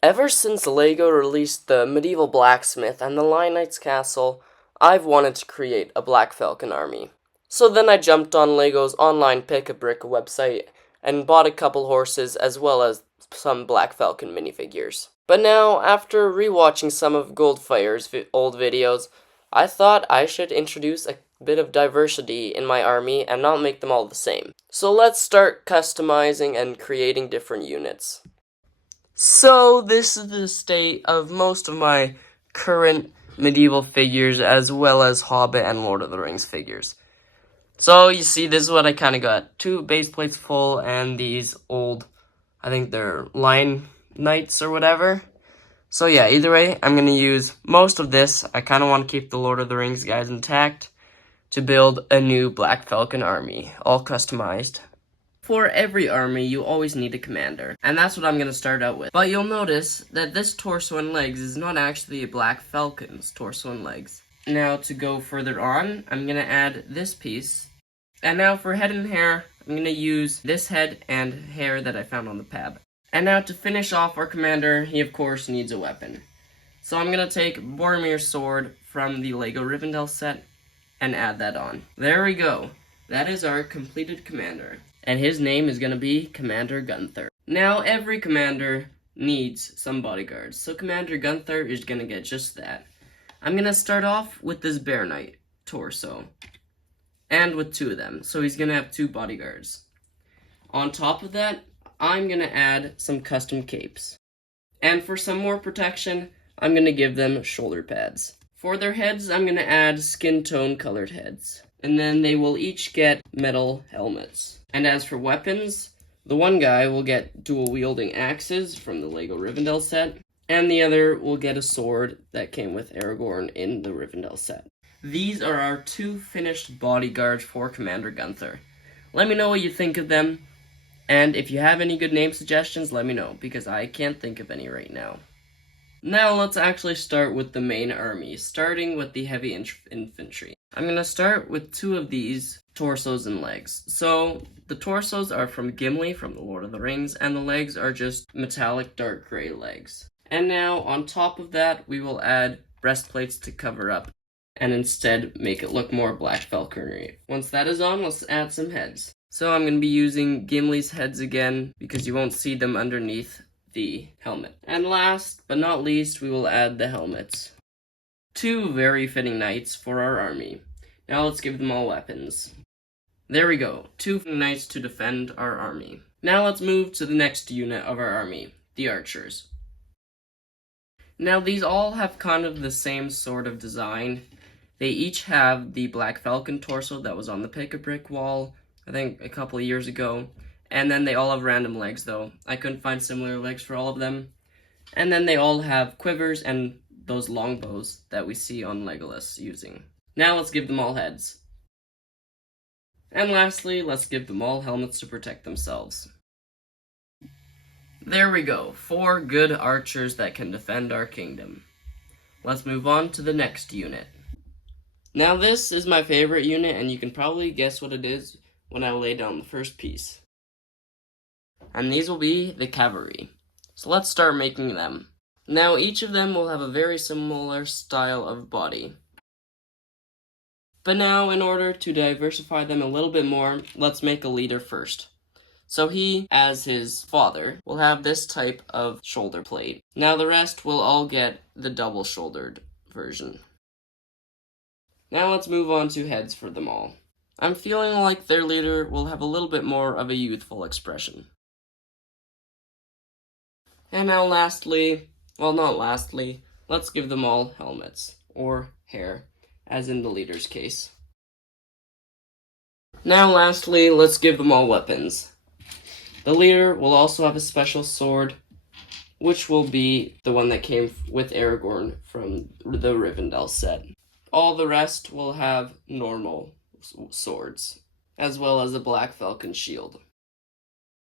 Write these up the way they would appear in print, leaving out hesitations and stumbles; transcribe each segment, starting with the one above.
Ever since LEGO released the Medieval Blacksmith and the Lion Knight's Castle, I've wanted to create a Black Falcon army. So then I jumped on LEGO's online Pick-a-Brick website and bought a couple horses as well as some Black Falcon minifigures. But now, after rewatching some of Goldfire's old videos, I thought I should introduce a bit of diversity in my army and not make them all the same. So let's start customizing and creating different units. So this is the state of most of my current medieval figures as well as Hobbit and Lord of the Rings figures. So you see, this is what I kind of got. 2 base plates full and these old, I think they're Lion Knights or whatever. So yeah, either way, I'm going to use most of this. I kind of want to keep the Lord of the Rings guys intact to build a new Black Falcon army, all customized. For every army, you always need a commander, and that's what I'm going to start out with. But you'll notice that this torso and legs is not actually a Black Falcon's torso and legs. Now, to go further on, I'm going to add this piece. And now for head and hair, I'm going to use this head and hair that I found on the pab. And now to finish off our commander, he of course needs a weapon. So I'm going to take Boromir's sword from the LEGO Rivendell set and add that on. There we go. That is our completed commander. And his name is going to be Commander Gunther. Now, every commander needs some bodyguards, so Commander Gunther is going to get just that. I'm going to start off with this Bear Knight torso, and with 2 of them, so he's going to have 2 bodyguards. On top of that, I'm going to add some custom capes. And for some more protection, I'm going to give them shoulder pads. For their heads, I'm going to add skin tone colored heads. And then they will each get metal helmets. And as for weapons, the one guy will get dual-wielding axes from the LEGO Rivendell set, and the other will get a sword that came with Aragorn in the Rivendell set. These are our 2 finished bodyguards for Commander Gunther. Let me know what you think of them, and if you have any good name suggestions, let me know, because I can't think of any right now. Now let's actually start with the main army, starting with the heavy infantry. I'm going to start with 2 of these torsos and legs. So the torsos are from Gimli from the Lord of the Rings, and the legs are just metallic dark gray legs. And now on top of that, we will add breastplates to cover up and instead make it look more Black Falconry. Once that is on, let's add some heads. So I'm going to be using Gimli's heads again because you won't see them underneath the helmet. And last but not least, we will add the helmets. 2 very fitting knights for our army. Now let's give them all weapons. There we go, 2 knights to defend our army. Now let's move to the next unit of our army, the archers. Now these all have kind of the same sort of design. They each have the Black Falcon torso that was on the Pick-a-Brick wall, I think a couple of years ago. And then they all have random legs though. I couldn't find similar legs for all of them. And then they all have quivers and those longbows that we see on Legolas using. Now let's give them all heads. And lastly, let's give them all helmets to protect themselves. There we go, 4 good archers that can defend our kingdom. Let's move on to the next unit. Now this is my favorite unit, and you can probably guess what it is when I lay down the first piece. And these will be the Cavalry. So let's start making them. Now each of them will have a very similar style of body. But now, in order to diversify them a little bit more, let's make a leader first. So he, as his father, will have this type of shoulder plate. Now the rest will all get the double-shouldered version. Now let's move on to heads for them all. I'm feeling like their leader will have a little bit more of a youthful expression. And now lastly, well not lastly, let's give them all helmets, or hair, as in the leader's case. Now lastly, let's give them all weapons. The leader will also have a special sword, which will be the one that came with Aragorn from the Rivendell set. All the rest will have normal swords, as well as a Black Falcon shield.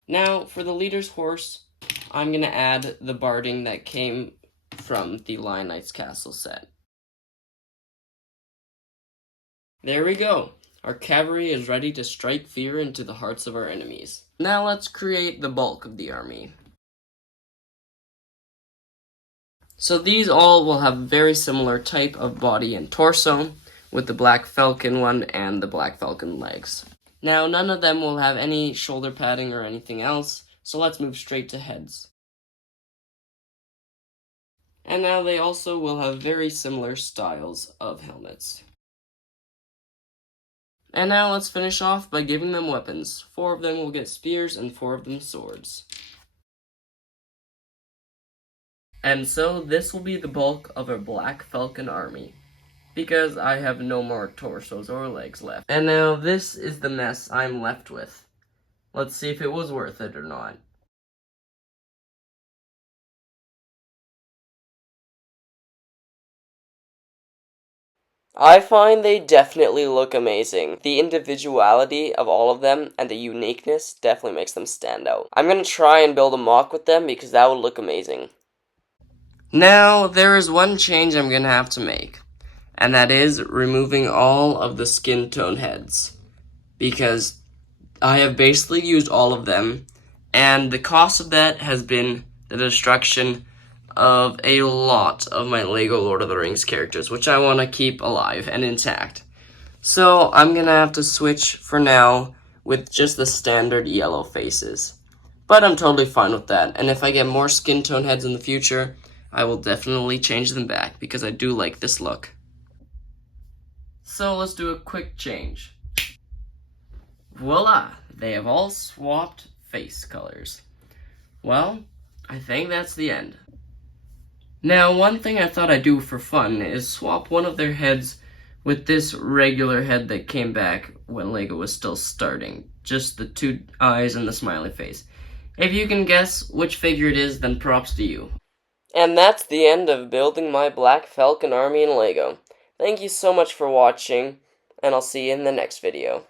Now, for the leader's horse, I'm going to add the barding that came from the Lion Knight's Castle set. There we go. Our cavalry is ready to strike fear into the hearts of our enemies. Now let's create the bulk of the army. So these all will have very similar type of body and torso, with the Black Falcon one and the Black Falcon legs. Now, none of them will have any shoulder padding or anything else, so let's move straight to heads. And now they also will have very similar styles of helmets. And now let's finish off by giving them weapons. 4 of them will get spears and 4 of them swords. And so this will be the bulk of our Black Falcon army, because I have no more torsos or legs left. And now this is the mess I'm left with. Let's see if it was worth it or not. I find they definitely look amazing. The individuality of all of them and the uniqueness definitely makes them stand out. I'm gonna try and build a mock with them because that would look amazing. Now, there is one change I'm gonna have to make, and that is removing all of the skin tone heads, because I have basically used all of them, and the cost of that has been the destruction of a lot of my LEGO Lord of the Rings characters, which I want to keep alive and intact. So I'm gonna have to switch for now with just the standard yellow faces. But I'm totally fine with that, and if I get more skin tone heads in the future, I will definitely change them back, because I do like this look. So let's do a quick change. Voila! They have all swapped face colors. Well, I think that's the end. Now, one thing I thought I'd do for fun is swap one of their heads with this regular head that came back when LEGO was still starting. Just the 2 eyes and the smiley face. If you can guess which figure it is, then props to you. And that's the end of building my Black Falcon army in LEGO. Thank you so much for watching, and I'll see you in the next video.